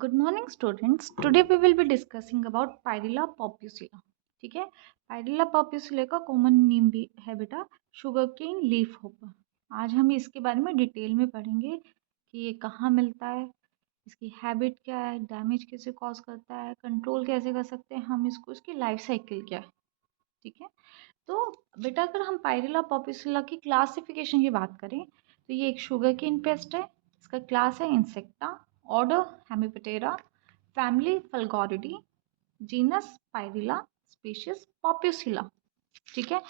Good morning students. Today we will be discussing about Pyrilla perpusilla. ठीक है, pyrilla पॉप्यूसिला का common name भी है बेटा शुगर केन लीफ होपर। आज हम इसके बारे में डिटेल में पढ़ेंगे कि ये कहाँ मिलता है, इसकी हैबिट क्या है, डैमेज कैसे कॉज करता है, कंट्रोल कैसे कर सकते हैं हम इसको, इसकी लाइफ साइकिल क्या है। ठीक है, तो बेटा अगर हम पायरिला पॉप्यूसिला की क्लासिफिकेशन की बात करें तो ये एक शुगर केन पेस्ट है। इसका क्लास है Insecta, order Hemiptera, family Fulgoridae, genus Pyrilla, species perpusilla. ठीक है,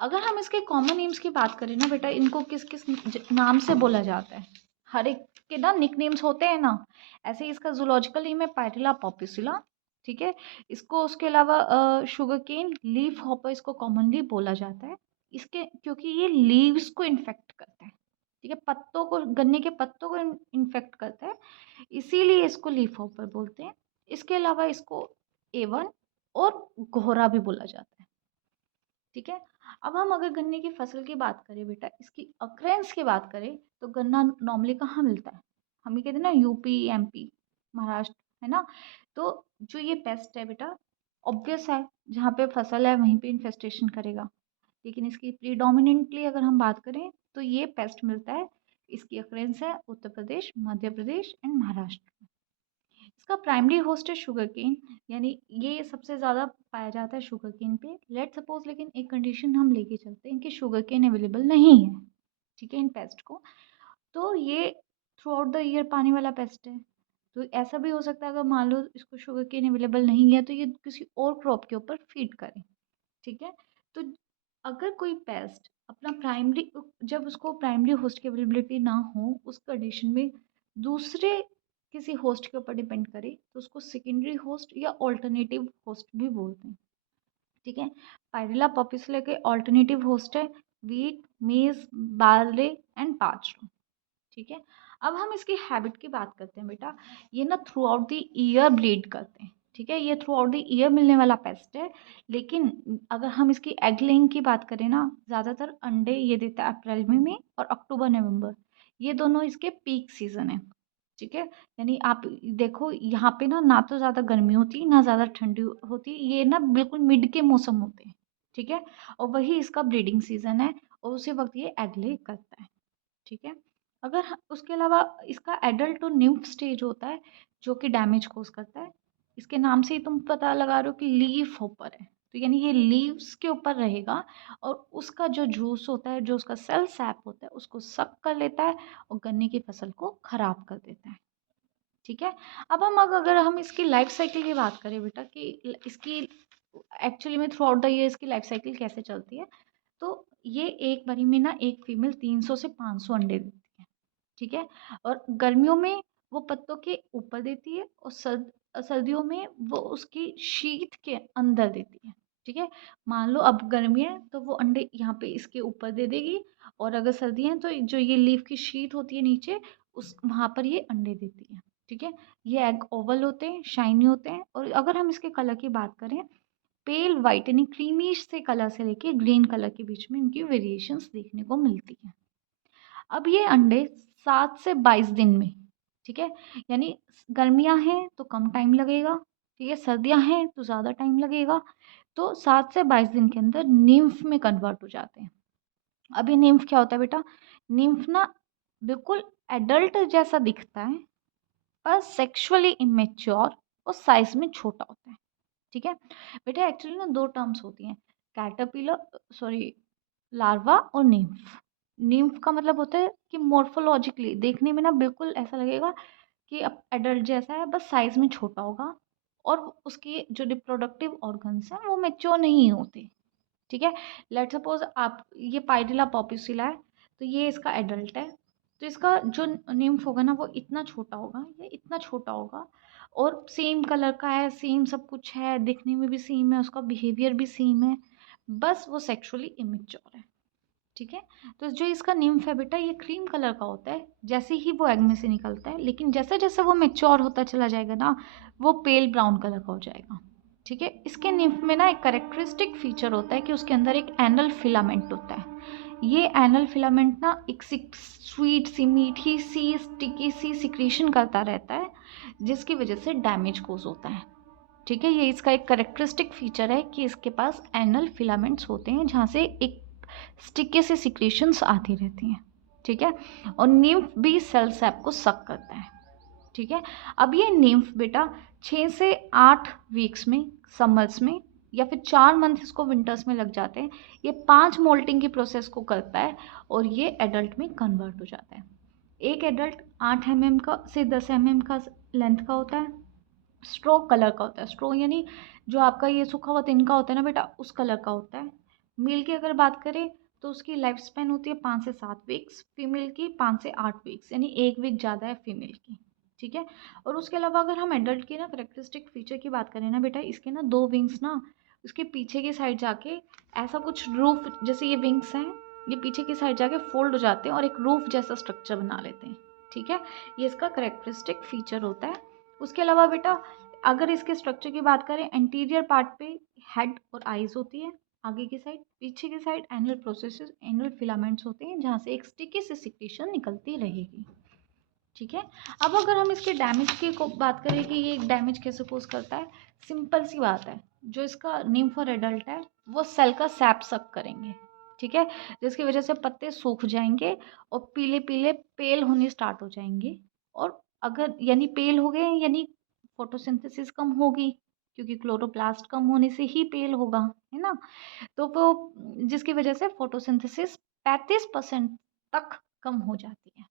अगर हम इसके कॉमन नेम्स की बात करें ना बेटा, इनको किस किस नाम से बोला जाता है, हर एक के ना निक नेम्स होते हैं ना। ऐसे ही इसका जूलॉजिकल नेम है पायरिला पॉप्यूसिला। ठीक है, इसको उसके अलावा शुगर केन लीफ हॉपर इसको कॉमनली बोला जाता है, इसके क्योंकि ये लीव्स को इन्फेक्ट करता है। ठीक है, पत्तों को, गन्ने के पत्तों को इन्फेक्ट करता है, इसीलिए इसको लीफ हॉपर बोलते हैं। इसके अलावा इसको एवन और घोरा भी बोला जाता है। ठीक है, अब हम अगर गन्ने की फसल की बात करें बेटा, इसकी अक्रेंस की बात करें तो गन्ना नॉर्मली कहाँ मिलता है, हम ये कहते हैं ना यूपी एमपी महाराष्ट्र, है ना। तो जो ये पेस्ट है बेटा, ऑब्वियस है जहाँ पे फसल है वहीं पे इन्फेस्टेशन करेगा, लेकिन इसकी प्रीडोमिनेंटली अगर हम बात करें तो ये पेस्ट मिलता है, इसकी अक्रेंस है उत्तर प्रदेश, मध्य प्रदेश एंड महाराष्ट्र। इसका प्राइमरी होस्ट है शुगर केन, यानी ये सबसे ज़्यादा पाया जाता है शुगर केन पे। लेट सपोज, लेकिन एक कंडीशन हम लेके चलते हैं कि शुगर केन अवेलेबल नहीं है, ठीक है, इन पेस्ट को, तो ये थ्रू आउट द ईयर पानी वाला पेस्ट है। तो ऐसा भी हो सकता है अगर मान लो इसको शुगर केन अवेलेबल नहीं है तो ये किसी और क्रॉप के ऊपर फीड करे। ठीक है, तो अगर कोई पेस्ट अपना प्राइमरी, जब उसको प्राइमरी होस्ट की अवेलेबिलिटी ना हो उस कंडीशन में दूसरे किसी होस्ट के ऊपर डिपेंड करे तो उसको सेकेंडरी होस्ट या ऑल्टरनेटिव होस्ट भी बोलते हैं। ठीक है, पायरिला पॉप्यूसिला के ऑल्टरनेटिव होस्ट है वीट, मेज, बार्ले एंड बाजरा। ठीक है, अब हम इसकी हैबिट की बात करते हैं बेटा। ये ना through out the year bleed करते हैं। ठीक है, ये थ्रू आउट द ईयर मिलने वाला पेस्ट है, लेकिन अगर हम इसकी एग लेइंग की बात करें ना, ज़्यादातर अंडे ये देता है अप्रैल में और अक्टूबर नवंबर, ये दोनों इसके पीक सीजन है। ठीक है, यानी आप देखो यहाँ पे ना ना तो ज़्यादा गर्मी होती ना ज़्यादा ठंडी होती, ये ना बिल्कुल मिड के मौसम होते हैं। ठीक है, और वही इसका ब्रीडिंग सीजन है और उसी वक्त ये एग ले करता है। ठीक है, अगर उसके अलावा इसका एडल्ट और निम्फ स्टेज होता है जो कि डैमेज कोज करता है। इसके नाम से ही तुम पता लगा रहे हो कि लीफ ऊपर है, तो यानी ये लीव्स के ऊपर रहेगा और उसका जो जूस होता है, जो उसका सेल सैप होता है, उसको सक कर लेता है और गन्ने की फसल को खराब कर देता है। ठीक है, अब हम अगर हम इसकी लाइफ साइकिल की बात करें बेटा कि इसकी एक्चुअली में थ्रू आउट द ईयर इसकी लाइफ साइकिल कैसे चलती है, तो ये एक बारी में ना एक फीमेल 300 से 500 अंडे देती है। ठीक है, और गर्मियों में वो पत्तों के ऊपर देती है और सर्दियों में वो उसकी शीत के अंदर देती है। ठीक है, मान लो अब गर्मी है तो वो अंडे यहाँ पे इसके ऊपर दे देगी, और अगर सर्दी है तो जो ये लीफ की शीत होती है नीचे, उस वहाँ पर ये अंडे देती है। ठीक है, ये एग ओवल होते हैं, शाइनी होते हैं, और अगर हम इसके कलर की बात करें, पेल वाइट यानी क्रीमिश से कलर से लेके ग्रीन कलर के बीच में इनकी वेरिएशंस देखने को मिलती है। अब ये अंडे 7 से 22 दिन में, ठीक है, यानी गर्मियां हैं तो कम टाइम लगेगा, ठीक है, सर्दियां हैं तो ज़्यादा टाइम लगेगा, तो 7 से 22 दिन के अंदर निम्फ में कन्वर्ट हो जाते हैं। अब ये निम्फ क्या होता है बेटा, निम्फ ना बिल्कुल एडल्ट जैसा दिखता है पर सेक्सुअली इमेच्योर और साइज में छोटा होता है। ठीक है बेटा, एक्चुअली ना दो टर्म्स होती हैं, कैटरपिलर, सॉरी, लार्वा और निम्फ। निम्फ का मतलब होता है कि मॉर्फोलॉजिकली देखने में ना बिल्कुल ऐसा लगेगा कि अब एडल्ट जैसा है, बस साइज में छोटा होगा, और उसकी जो रिप्रोडक्टिव ऑर्गन्स हैं वो मेच्योर नहीं होते। ठीक है, लेट सपोज आप ये पाइडिला पॉप्यूसिला है तो ये इसका एडल्ट है, तो इसका जो निम्फ होगा ना वो इतना छोटा होगा, ये इतना छोटा होगा, और सेम कलर का है, सेम सब कुछ है, दिखने में भी सेम है, उसका बिहेवियर भी सेम है, बस वो सेक्सुअली इमेच्योर है। ठीक है, तो जो इसका निम्फ है बेटा ये क्रीम कलर का होता है जैसे ही वो एग में से निकलता है, लेकिन जैसे जैसे वो मेच्योर होता चला जाएगा ना वो पेल ब्राउन कलर का हो जाएगा। ठीक है, इसके निम्फ में ना एक करेक्टरिस्टिक फीचर होता है कि उसके अंदर एक एनल फिलामेंट होता है। ये एनल फिलामेंट ना एक स्वीट सी, मीठी सी, स्टिकी सी सिक्रीशन करता रहता है, जिसकी वजह से डैमेज कोज होता है। ठीक है, ये इसका एक करेक्टरिस्टिक फीचर है कि इसके पास एनल फिलामेंट्स होते हैं जहाँ से एक स्टिकी से सिक्रीशंस आती रहती हैं। ठीक है, और निम्फ भी सेल सैप को सक करता है। ठीक है, अब ये निम्फ बेटा 6 से 8 वीक्स में समर्स में या फिर 4 मंथ इसको विंटर्स में लग जाते हैं। ये 5 मोल्टिंग की प्रोसेस को करता है और ये एडल्ट में कन्वर्ट हो जाता है। एक एडल्ट 8 mm का से 10 mm का लेंथ का होता है, स्ट्रो कलर का होता है। स्ट्रो यानी जो आपका ये सूखा हुआ तिनका होता है ना बेटा, उस कलर का होता है। मेल की अगर बात करें तो उसकी लाइफ स्पैन होती है 5 से 7 वीक्स, फीमेल की 5 से 8 वीक्स, यानी 1 वीक ज़्यादा है फीमेल की। ठीक है, और उसके अलावा अगर हम एडल्ट की ना करेक्टरिस्टिक फीचर की बात करें ना बेटा, इसके ना 2 विंग्स ना उसके पीछे की साइड जाके ऐसा कुछ रूफ जैसे ये विंग्स हैं, ये पीछे की साइड जाके फोल्ड हो जाते हैं और एक रूफ जैसा स्ट्रक्चर बना लेते हैं। ठीक है, ये इसका करेक्टरिस्टिक फीचर होता है। उसके अलावा बेटा अगर इसके स्ट्रक्चर की बात करें, एंटीरियर पार्ट पे हेड और आईज होती है, आगे की साइड, पीछे की side anal processes anal filaments होते हैं जहाँ से एक स्टिकी सी सिक्रीशन निकलती रहेगी। ठीक है, अब अगर हम इसके डैमेज की को बात करें कि ये डैमेज कैसे कोज करता है, सिंपल सी बात है, जो इसका निम्फ और एडल्ट है वो सेल का सैप सक करेंगे। ठीक है, जिसकी वजह से पत्ते सूख जाएंगे और पीले पीले पेल होने स्टार्ट हो जाएंगे। और अगर यानी पेल हो गए यानी फोटोसिंथेसिस कम होगी, क्योंकि क्लोरोप्लास्ट कम होने से ही पेल होगा, है ना। तो वो जिसकी वजह से फोटोसिंथेसिस 35% तक कम हो जाती है।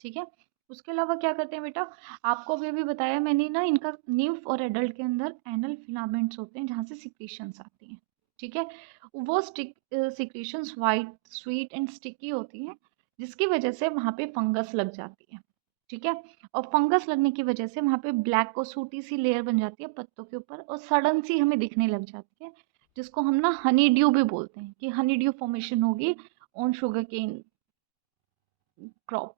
ठीक है, उसके अलावा क्या करते हैं बेटा, आपको अभी बताया मैंने ना, इनका निम्फ और एडल्ट के अंदर एनल फिलामेंट्स होते हैं जहाँ से सिक्रीशंस आती हैं। ठीक है, वो secretions white sweet and sticky होती हैं, जिसकी वजह से वहाँ पे फंगस लग जाती है। ठीक है, और फंगस लगने की वजह से वहाँ पे ब्लैक और सूटी सी लेयर बन जाती है पत्तों के ऊपर और सडन सी हमें दिखने लग जाती है, जिसको हम ना हनी ड्यू भी बोलते हैं कि हनी ड्यू फॉर्मेशन होगी ऑन शुगर केन क्रॉप।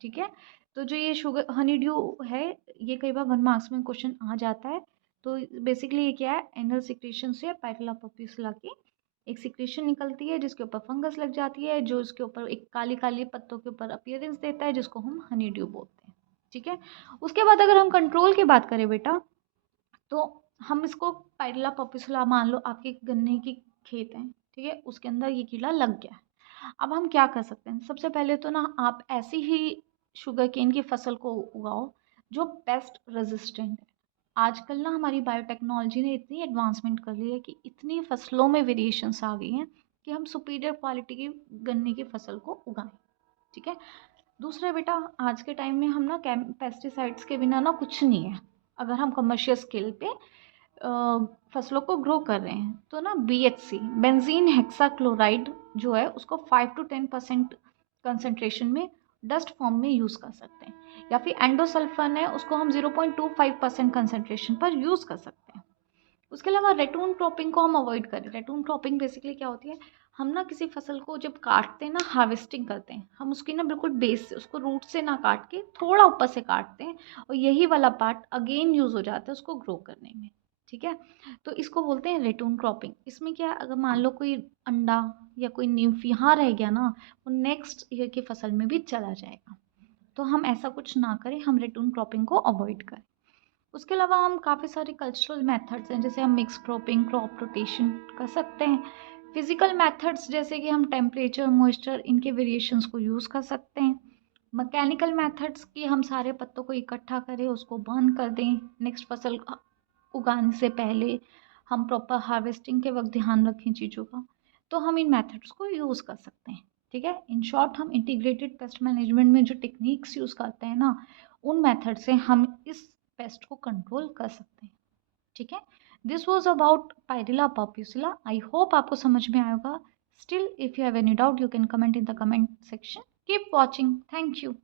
ठीक है, तो जो ये शुगर हनी ड्यू है, ये कई बार 1 मार्क्स में क्वेश्चन आ जाता है। तो बेसिकली ये क्या है, एनल सिक्रीशन से पाइरिला पोपियोला की एक सिक्रीशन निकलती है जिसके ऊपर फंगस लग जाती है, जो इसके ऊपर एक काली काली पत्तों के ऊपर अपीयरेंस देता है, जिसको हम हनी ड्यू बोलते हैं। ठीक है, उसके बाद अगर हम कंट्रोल की बात करें बेटा, तो हम इसको पाइरिला पोपियोला मान लो आपके गन्ने की खेत है, ठीक है, उसके अंदर ये कीड़ा लग गया। अब हम क्या कर सकते हैं, सबसे पहले तो ना आप ऐसी ही शुगर केन की फसल को उगाओ जो पेस्ट रेजिस्टेंट है। आजकल ना हमारी बायोटेक्नोलॉजी ने इतनी एडवांसमेंट कर ली है कि इतनी फसलों में वेरिएशंस आ गई हैं कि हम सुपीरियर क्वालिटी की गन्ने की फसल को उगाएं। ठीक है, दूसरा बेटा आज के टाइम में हम ना पेस्टिसाइड्स के बिना ना कुछ नहीं है। अगर हम कमर्शियल स्केल पे फसलों को ग्रो कर रहे हैं तो ना BHC बेंजीन हेक्साक्लोराइड जो है उसको 5 to 10% कंसनट्रेशन में डस्ट फॉर्म में यूज़ कर सकते हैं, या फिर एंडोसल्फान है उसको हम 0.25% कंसनट्रेशन पर यूज़ कर सकते हैं। उसके अलावा रेटून क्रॉपिंग को हम अवॉइड करें। रेटून क्रॉपिंग बेसिकली क्या होती है, हम ना किसी फसल को जब काटते हैं ना, हार्वेस्टिंग करते हैं, हम उसकी ना बिल्कुल बेस से उसको रूट से ना काट के थोड़ा ऊपर से काटते हैं और यही वाला पार्ट अगेन यूज़ हो जाता है उसको ग्रो करने में। ठीक है, तो इसको बोलते हैं रेटून क्रॉपिंग। इसमें क्या है, अगर मान लो कोई अंडा या कोई न्यूफ यहाँ रह गया ना, वो नेक्स्ट ईयर की फसल में भी चला जाएगा। तो हम ऐसा कुछ ना करें, हम रेटून क्रॉपिंग को अवॉइड करें। उसके अलावा हम काफ़ी सारे कल्चरल मेथड्स हैं, जैसे हम मिक्स क्रॉपिंग, क्रॉप रोटेशन कर सकते हैं। फिजिकल मेथड्स जैसे कि हम टेम्परेचर, मॉइस्चर, इनके वेरिएशंस को यूज़ कर सकते हैं। मैकेनिकल मेथड्स की हम सारे पत्तों को इकट्ठा करें, उसको बर्न कर दें नेक्स्ट फसल उगाने से पहले, हम प्रॉपर हार्वेस्टिंग के वक्त ध्यान रखें चीज़ों का, तो हम इन मेथड्स को यूज़ कर सकते हैं। ठीक है, इन शॉर्ट हम इंटीग्रेटेड पेस्ट मैनेजमेंट में जो टेक्निक्स यूज़ करते हैं ना, उन मेथड से हम इस पेस्ट को कंट्रोल कर सकते हैं। ठीक है, दिस वॉज अबाउट पाइरिला पोपियोला। आई होप आपको समझ में आएगा। Still if you have any doubt you can comment in the comment section. Keep watching, thank you.